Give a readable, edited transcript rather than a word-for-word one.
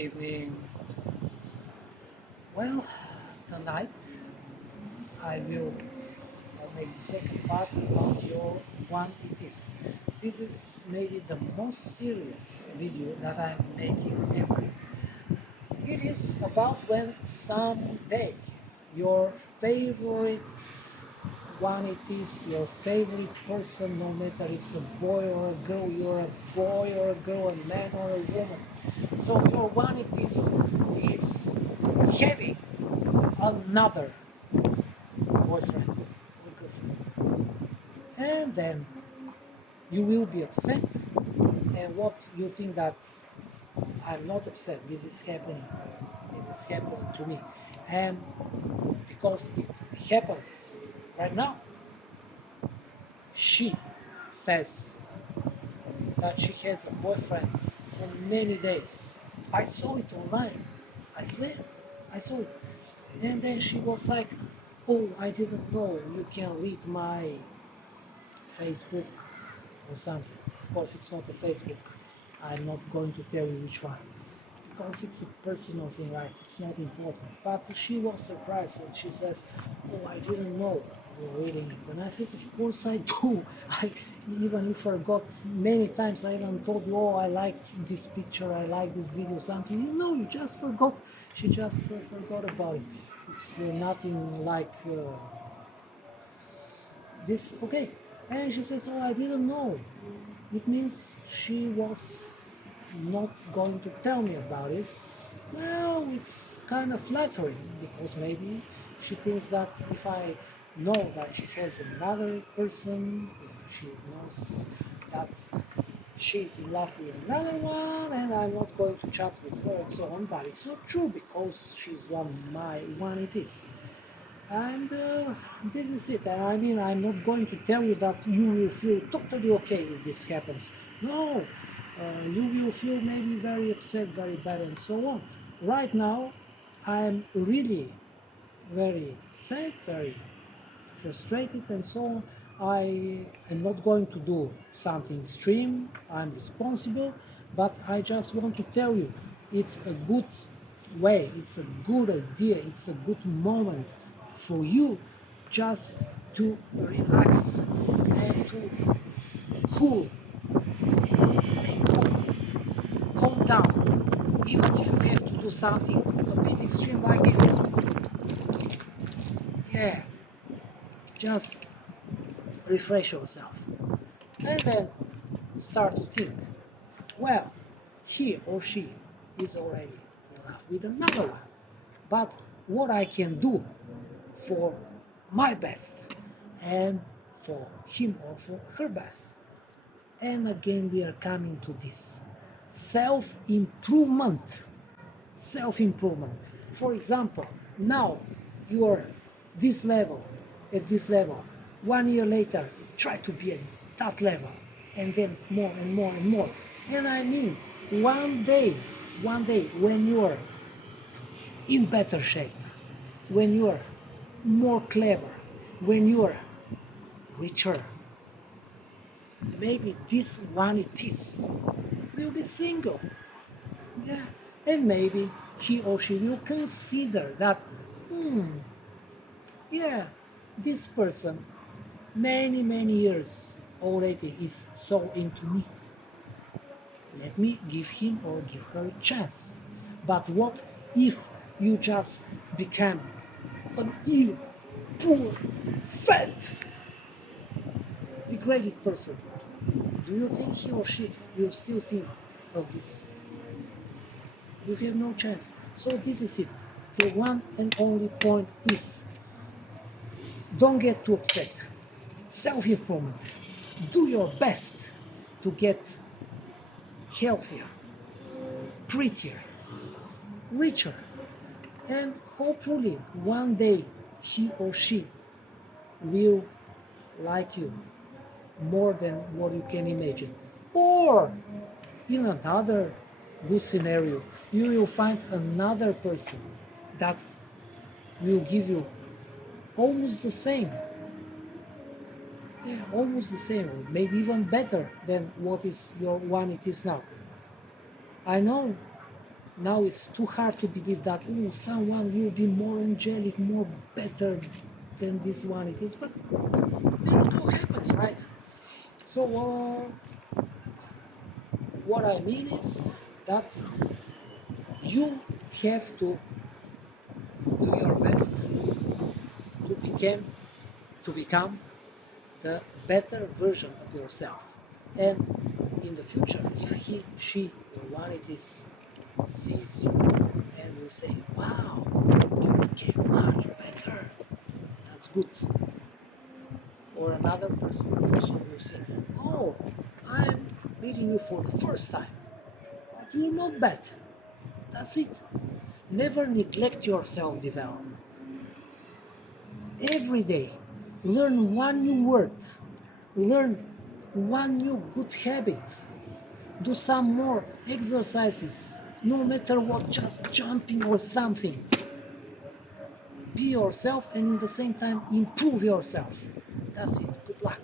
Evening. Well, tonight I will make the second part about your one it is. This is maybe the most serious video that I'm making ever. It is about when someday your favorite one it is, your favorite person, no matter it's a boy or a girl, you're a boy or a girl, a man or a woman. So your one it is having another boyfriend or girlfriend. And then you will be upset. And what you think that I'm not upset, this is happening. This is happening to me. And because it happens right now, she says that she has a boyfriend for many days. I saw it online. I swear, I saw it. And then she was like, oh, I didn't know you can read my Facebook or something. Of course, it's not a Facebook. I'm not going to tell you which one because it's a personal thing, right? It's not important. But she was surprised and she says, oh, I didn't know you're reading it. And I said, of course I do. I even forgot many times. I even told you, oh, I like this picture, I like this video, something. You know, you just forgot. She just forgot about it. It's nothing like this. Okay. And she says, oh, I didn't know. It means she was not going to tell me about this. Well, it's kind of flattering because maybe she thinks that if I know that she has another person, she knows that she's in love with another one and I'm not going to chat with her and so on, but it's not true because she's one it is. And this is it. And I mean, I'm not going to tell you that you will feel totally okay if this happens. No, you will feel maybe very upset, very bad, and so on. Right now, I'm really very sad, very frustrated, and so on. I am not going to do something extreme. I'm responsible, but I just want to tell you it's a good way, it's a good idea, it's a good moment for you just to relax and to cool, stay cool, calm down. Even if you have to do something a bit extreme like this, yeah, just refresh yourself and then start to think, well, he or she is already in love with another one, but what I can do for my best and for him or for her best. And again, we are coming to this self improvement. Self improvement. For example, now you are this level, at this level. 1 year later, try to be at that level, and then more and more and more. And I mean, one day, when you are in better shape, when you are more clever, when you are richer, maybe this one it is will be single. Yeah. And maybe he or she will consider that, hmm, yeah, this person many years already is so into me. Let me give him or give her a chance. But what if you just become an ill, poor, fat, degraded person? Do you think he or she will still think of this? You have no chance. So this is it. The one and only point is don't get too upset. Self-improvement. Do your best to get healthier, prettier, richer, and hopefully one day he or she will like you more than what you can imagine. Or in another good scenario, you will find another person that will give you almost the same, yeah, almost the same, or maybe even better than what is your one it is now. I know Now it's too hard to believe that someone will be more angelic, more better than this one it is, but miracle happens, right? So what I mean is that you have to do your best to become the better version of yourself. And in the future, if he, she, or one it is sees you and will say, wow, you became much better, that's good. Or another person also will say, oh, I'm meeting you for the first time, but you're not bad. That's it. Never neglect your self-development. Every day, learn one new word, learn one new good habit, do some more exercises, no matter what, just jumping or something. Be yourself and in the same time improve yourself. That's it. Good luck.